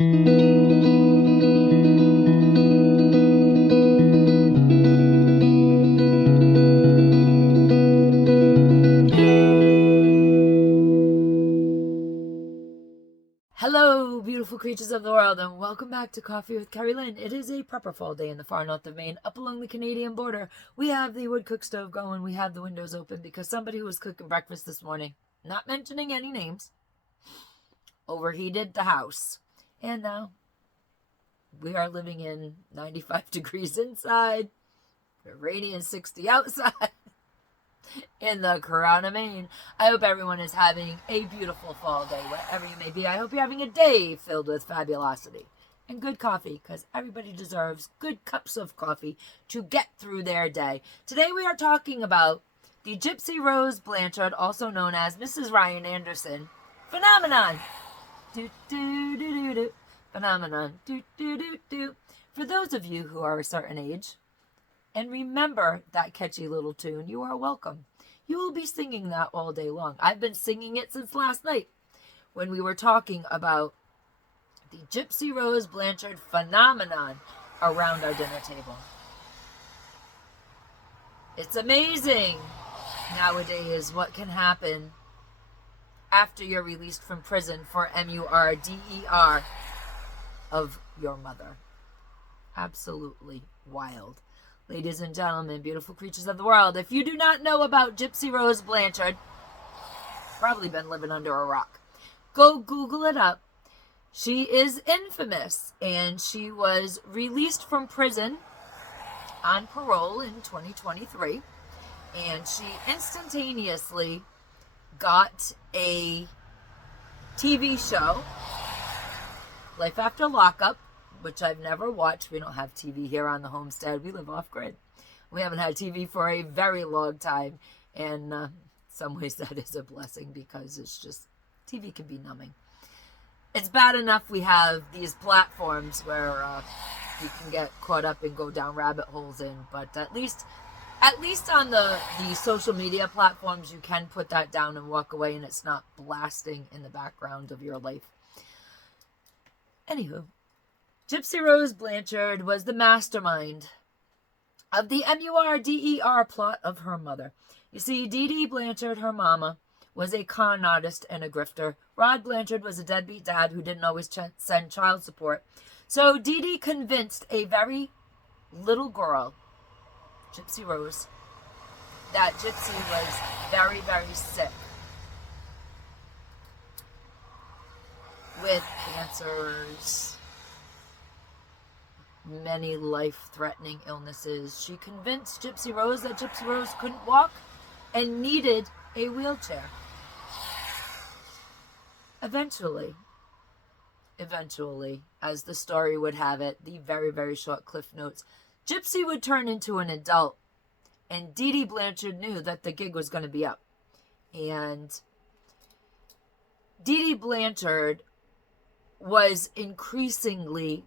Hello, beautiful creatures of the world, and welcome back to Coffee with Kerri-Lynn. It is a proper fall day in the far north of Maine, up along the Canadian border. We have the wood cook stove going. We have the windows open because somebody who was cooking breakfast this morning, not mentioning any names, overheated the house. And now we are living in 95 degrees inside, rainy and 60 outside. In the crown of Maine. I hope everyone is having a beautiful fall day, wherever you may be. I hope you're having a day filled with fabulosity and good coffee, because everybody deserves good cups of coffee to get through their day. Today we are talking about the Gypsy Rose Blanchard, also known as Mrs. Ryan Anderson, phenomenon. Phenomenon. For those of you who are a certain age, and remember that catchy little tune, you are welcome. You will be singing that all day long. I've been singing it since last night when we were talking about the Gypsy Rose Blanchard phenomenon around our dinner table. It's amazing nowadays what can happen after you're released from prison for murder of your mother. Absolutely wild. Ladies and gentlemen, beautiful creatures of the world, if you do not know about Gypsy Rose Blanchard, probably been living under a rock. Go Google it up. She is infamous, and she was released from prison on parole in 2023, and she instantaneously got a TV show, Life After Lockup, which I've never watched. We don't have TV here on the homestead. We live off-grid. We haven't had TV for a very long time. And in some ways that is a blessing, because it's just, TV can be numbing. It's bad enough we have these platforms where you can get caught up and go down rabbit holes in. But at least on the social media platforms, you can put that down and walk away, and it's not blasting in the background of your life. Anywho, Gypsy Rose Blanchard was the mastermind of the murder plot of her mother. You see, Dee Dee Blanchard, her mama, was a con artist and a grifter. Rod Blanchard was a deadbeat dad who didn't always send child support. So Dee Dee convinced a very little girl, Gypsy Rose, that Gypsy was very, very sick with cancers, many life-threatening illnesses. She convinced Gypsy Rose that Gypsy Rose couldn't walk and needed a wheelchair. Eventually, as the story would have it, the very, very short cliff notes, Gypsy would turn into an adult, and Dee Dee Blanchard knew that the gig was going to be up. And Dee Dee Blanchard was increasingly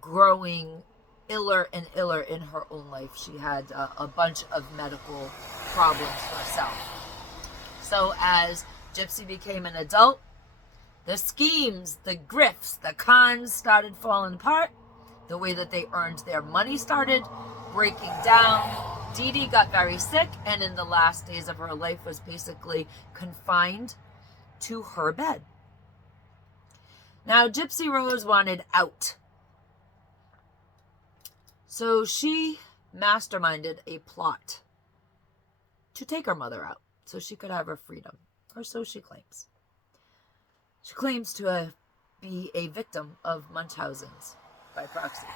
growing iller and iller in her own life. She had a bunch of medical problems herself. So as Gypsy became an adult, the schemes, the grifts, the cons started falling apart. The way that they earned their money started breaking down. Dee Dee got very sick, and in the last days of her life was basically confined to her bed. Now, Gypsy Rose wanted out. So she masterminded a plot to take her mother out so she could have her freedom, or so she claims. She claims to be a victim of Munchausen's by proxy.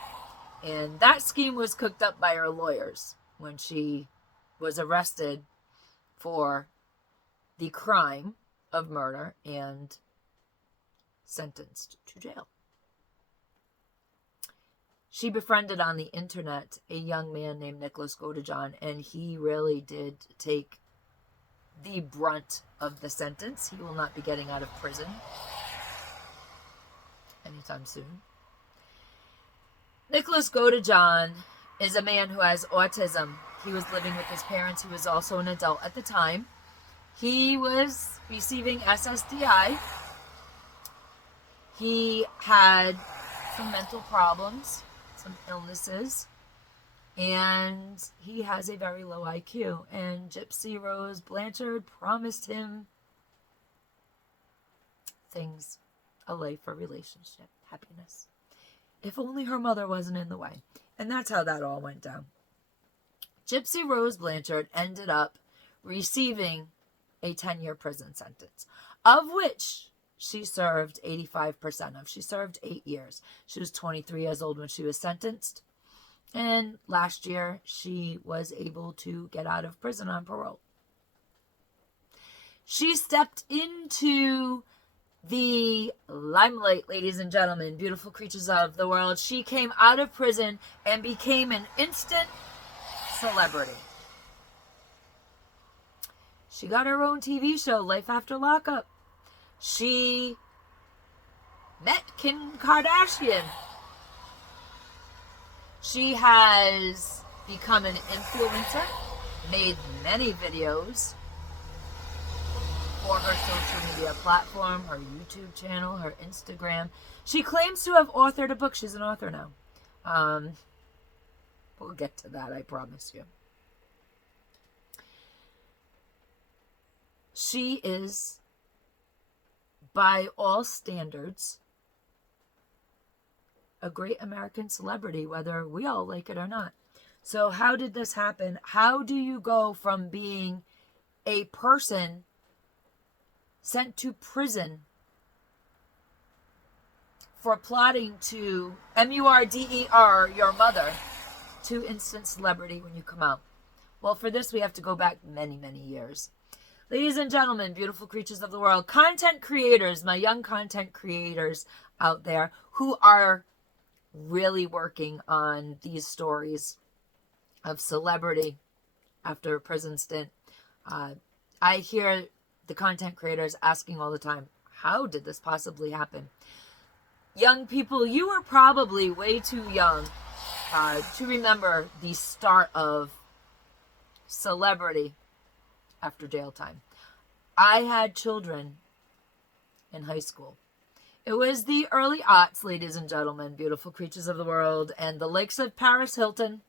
And that scheme was cooked up by her lawyers when she was arrested for the crime of murder and sentenced to jail. She befriended on the internet a young man named Nicholas Godejohn, and he really did take the brunt of the sentence. He will not be getting out of prison anytime soon. Nicholas Godejohn is a man who has autism. He was living with his parents. He was also an adult at the time. He was receiving SSDI. He had some mental problems, some illnesses, and he has a very low IQ. And Gypsy Rose Blanchard promised him things, a life, a relationship, happiness. If only her mother wasn't in the way. And that's how that all went down. Gypsy Rose Blanchard ended up receiving a 10-year prison sentence, of which she served 85% of. She served 8 years. She was 23 years old when she was sentenced. And last year, she was able to get out of prison on parole. She stepped into the limelight, ladies and gentlemen, beautiful creatures of the world. She came out of prison and became an instant celebrity. She got her own TV show, Life After Lockup. She met Kim Kardashian. She has become an influencer, made many videos for her social media platform, her YouTube channel, her Instagram. She claims to have authored a book. She's an author now. We'll get to that, I promise you. She is, by all standards, a great American celebrity, whether we all like it or not. So how did this happen? How do you go from being a person sent to prison for plotting to murder your mother to instant celebrity when you come out? Well, for this, we have to go back many, many years. Ladies and gentlemen, beautiful creatures of the world, content creators, my young content creators out there who are really working on these stories of celebrity after a prison stint. I hear the content creators asking all the time, how did this possibly happen? Young people, you were probably way too young to remember the start of celebrity after jail time. I had children in high school. It was the early aughts, ladies and gentlemen, beautiful creatures of the world, and the likes of Paris Hilton,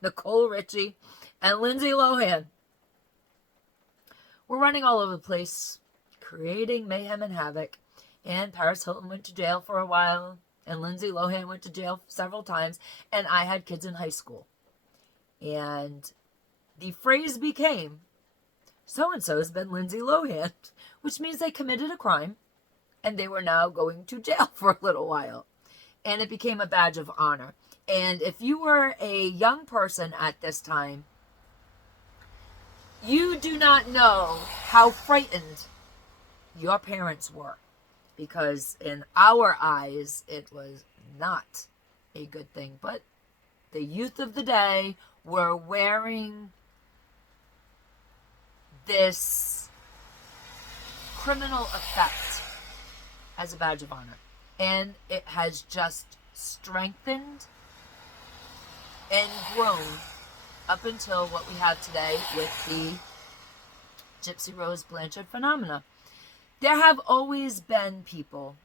Nicole Richie, and Lindsey Lohan were running all over the place, creating mayhem and havoc. And Paris Hilton went to jail for a while, and Lindsey Lohan went to jail several times, and I had kids in high school. And the phrase became, so-and-so has been Lindsey Lohan, which means they committed a crime, and they were now going to jail for a little while. And it became a badge of honor. And if you were a young person at this time, you do not know how frightened your parents were. Because in our eyes, it was not a good thing. But the youth of the day were wearing this criminal effect as a badge of honor. And it has just strengthened and grown up until what we have today with the Gypsy Rose Blanchard Phenomenon. There have always been people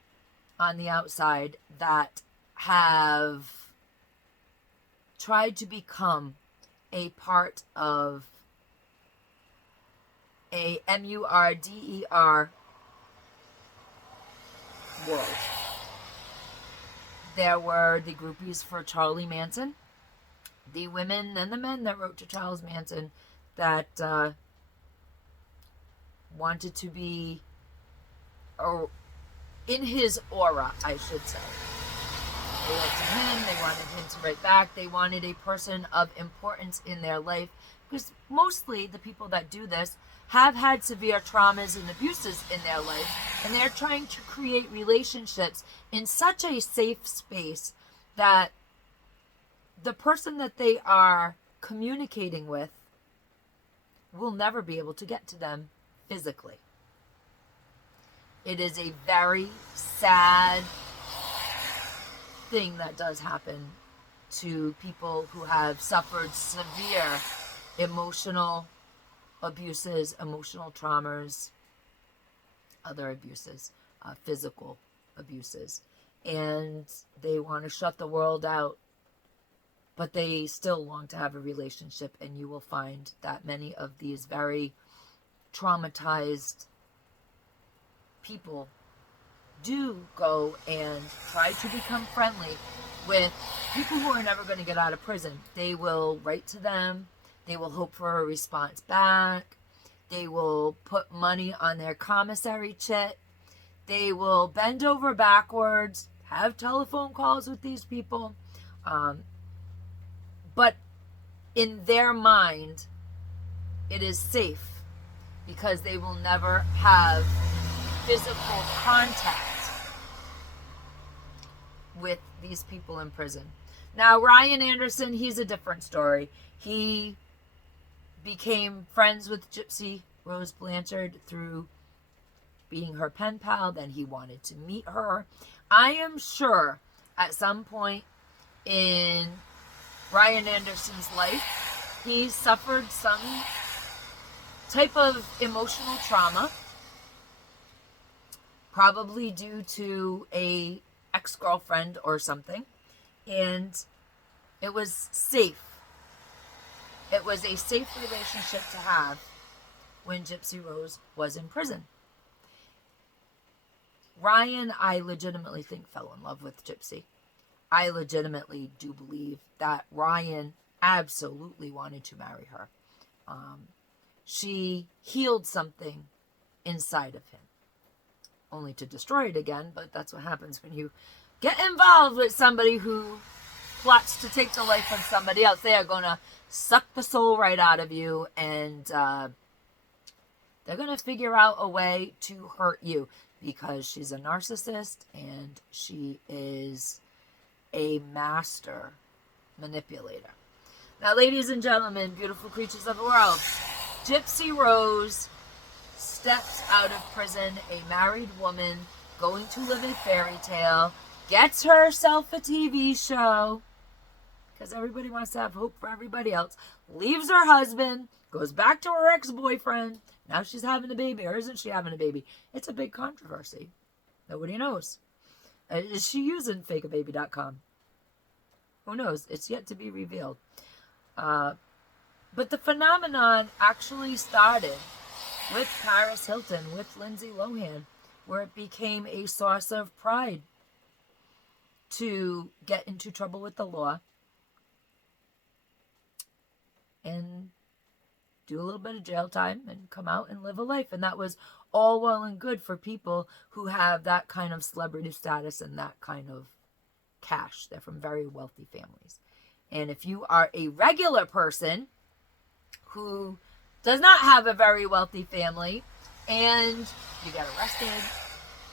on the outside that have tried to become a part of a murder world. There were the groupies for Charlie Manson, the women and the men that wrote to Charles Manson that wanted to be in his aura, I should say. They went to him, they wanted him to write back, they wanted a person of importance in their life, because mostly the people that do this have had severe traumas and abuses in their life, and they're trying to create relationships in such a safe space that the person that they are communicating with will never be able to get to them physically. It is a very sad thing that does happen to people who have suffered severe emotional abuses, emotional traumas, other abuses, physical abuses. and they want to shut the world out, but they still long to have a relationship. And you will find that many of these very traumatized people do go and try to become friendly with people who are never going to get out of prison. They will write to them. They will hope for a response back. They will put money on their commissary chit. They will bend over backwards, have telephone calls with these people. But in their mind, it is safe because they will never have physical contact with these people in prison. Now, Ryan Anderson, he's a different story. He became friends with Gypsy Rose Blanchard through being her pen pal. Then he wanted to meet her. I am sure at some point in Ryan Anderson's life, he suffered some type of emotional trauma, probably due to a ex-girlfriend or something, and it was safe. It was a safe relationship to have when Gypsy Rose was in prison. Ryan, I legitimately think, fell in love with Gypsy. I legitimately do believe that Ryan absolutely wanted to marry her. She healed something inside of him, only to destroy it again, but that's what happens when you get involved with somebody who plots to take the life of somebody else. They are going to suck the soul right out of you, and they're going to figure out a way to hurt you because she's a narcissist and she is a master manipulator. Now, ladies and gentlemen, beautiful creatures of the world, Gypsy Rose steps out of prison, a married woman going to live a fairy tale, gets herself a TV show, because everybody wants to have hope for everybody else, leaves her husband, goes back to her ex-boyfriend. Now she's having a baby, or isn't she having a baby? It's a big controversy. Nobody knows. Is she using fakeababy.com? Who knows? It's yet to be revealed. But the phenomenon actually started with Paris Hilton, with Lindsey Lohan, where it became a source of pride to get into trouble with the law and do a little bit of jail time and come out and live a life. And that was all well and good for people who have that kind of celebrity status and that kind of cash. They're from very wealthy families. And if you are a regular person who does not have a very wealthy family and you get arrested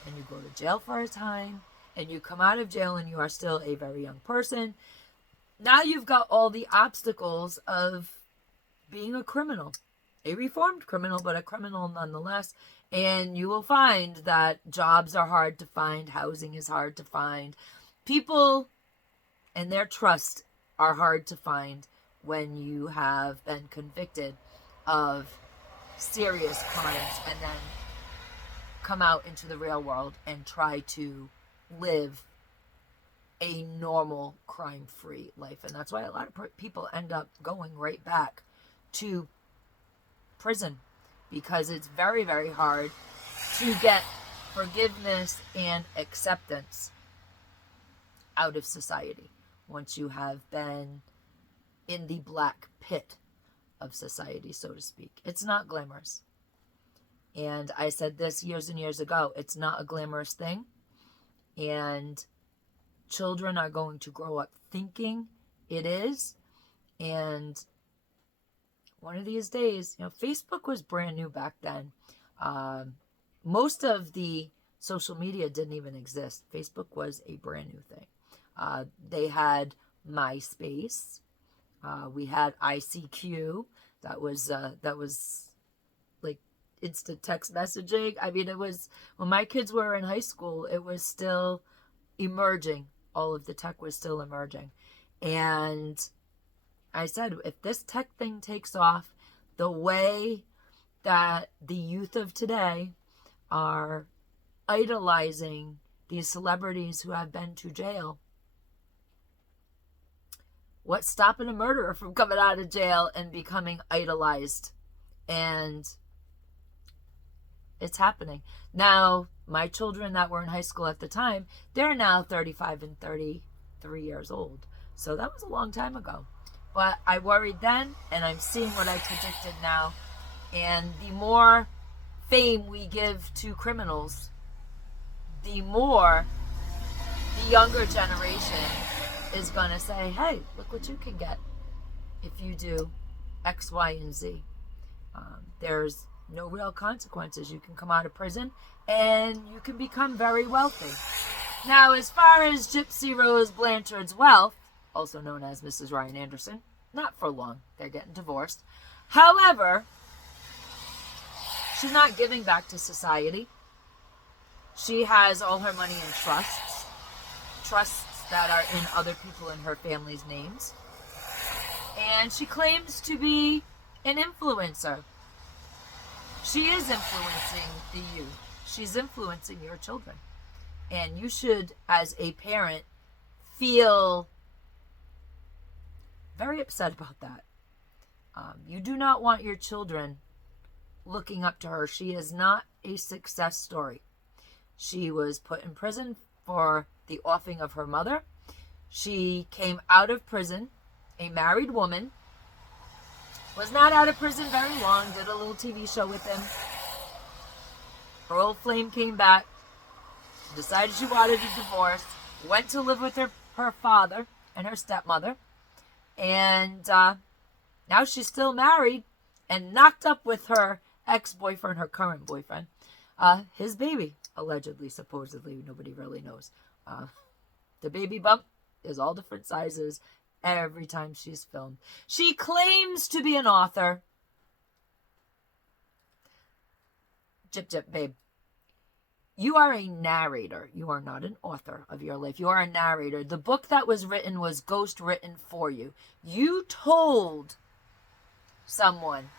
and you go to jail for a time and you come out of jail and you are still a very young person, now you've got all the obstacles of being a criminal, a reformed criminal, but a criminal nonetheless. And you will find that jobs are hard to find, housing is hard to find, people and their trust are hard to find when you have been convicted of serious crimes and then come out into the real world and try to live a normal crime-free life. And that's why a lot of people end up going right back to prison, because it's very, very hard to get forgiveness and acceptance out of society once you have been in the black pit of society, so to speak. It's not glamorous. And I said this years and years ago, it's not a glamorous thing. And children are going to grow up thinking it is. And one of these days, Facebook was brand new back then. Most of the social media didn't even exist. Facebook was a brand new thing. They had MySpace. We had ICQ. That was like instant text messaging. I mean, it was, when my kids were in high school, it was still emerging. All of the tech was still emerging. And I said, if this tech thing takes off the way that the youth of today are idolizing these celebrities who have been to jail. What's stopping a murderer from coming out of jail and becoming idolized? And it's happening. Now, my children that were in high school at the time, they're now 35 and 33 years old. So that was a long time ago. But I worried then, and I'm seeing what I predicted now. And the more fame we give to criminals, the more the younger generation is going to say, hey, look what you can get if you do X, Y, and Z. There's no real consequences. You can come out of prison and you can become very wealthy. Now, as far as Gypsy Rose Blanchard's wealth, also known as Mrs. Ryan Anderson, not for long. They're getting divorced. However, she's not giving back to society. She has all her money in trusts that are in other people in her family's names. And she claims to be an influencer. She is influencing the youth. She's influencing your children. And you should, as a parent, feel very upset about that. You do not want your children looking up to her. She is not a success story. She was put in prison for the offing of her mother. She came out of prison, a married woman, was not out of prison very long, did a little TV show with him. Her old flame came back, decided she wanted a divorce, went to live with her father and her stepmother, and now she's still married and knocked up with her ex-boyfriend, her current boyfriend, his baby, allegedly, supposedly, nobody really knows. The baby bump is all different sizes every time she's filmed. She claims to be an author. Jip, jip, babe. You are a narrator. You are not an author of your life. You are a narrator. The book that was written was ghost written for you. You told someone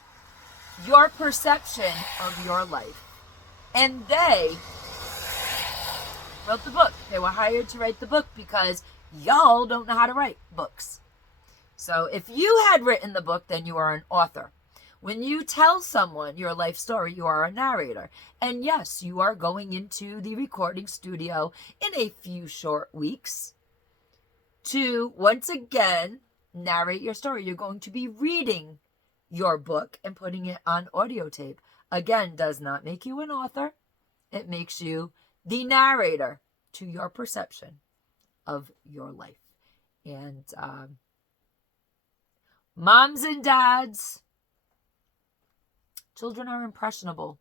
your perception of your life. And they wrote the book. They were hired to write the book because y'all don't know how to write books. So if you had written the book, then you are an author. When you tell someone your life story, you are a narrator. And yes, you are going into the recording studio in a few short weeks to once again narrate your story. You're going to be reading your book and putting it on audio tape. Again, does not make you an author. It makes you the narrator to your perception of your life. And moms and dads, children are impressionable.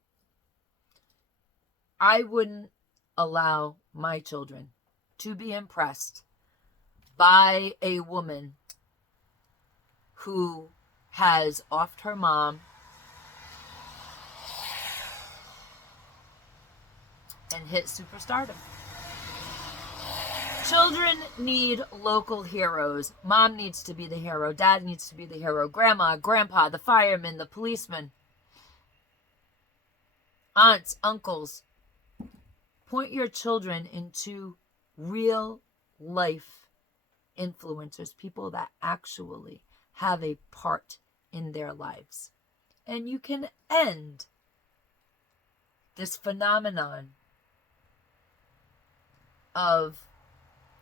I wouldn't allow my children to be impressed by a woman who has offed her mom and hit superstardom. Children need local heroes. Mom needs to be the hero. Dad needs to be the hero. Grandma, grandpa, the fireman, the policeman. Aunts, uncles. Point your children into real life influencers, people that actually have a part in their lives. And you can end this phenomenon of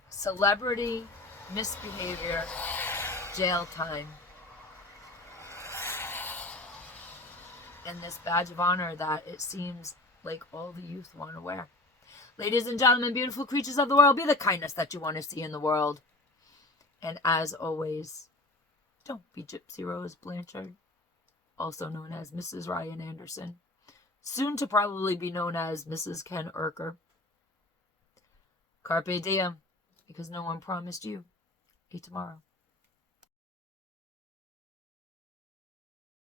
celebrity misbehavior, jail time, and this badge of honor that it seems like all the youth want to wear. Ladies and gentlemen, beautiful creatures of the world, be the kindness that you want to see in the world. And as always, don't be Gypsy Rose Blanchard, also known as Mrs. Ryan Anderson, soon to probably be known as Mrs. Ken Urker. Carpe Diem, because no one promised you a tomorrow.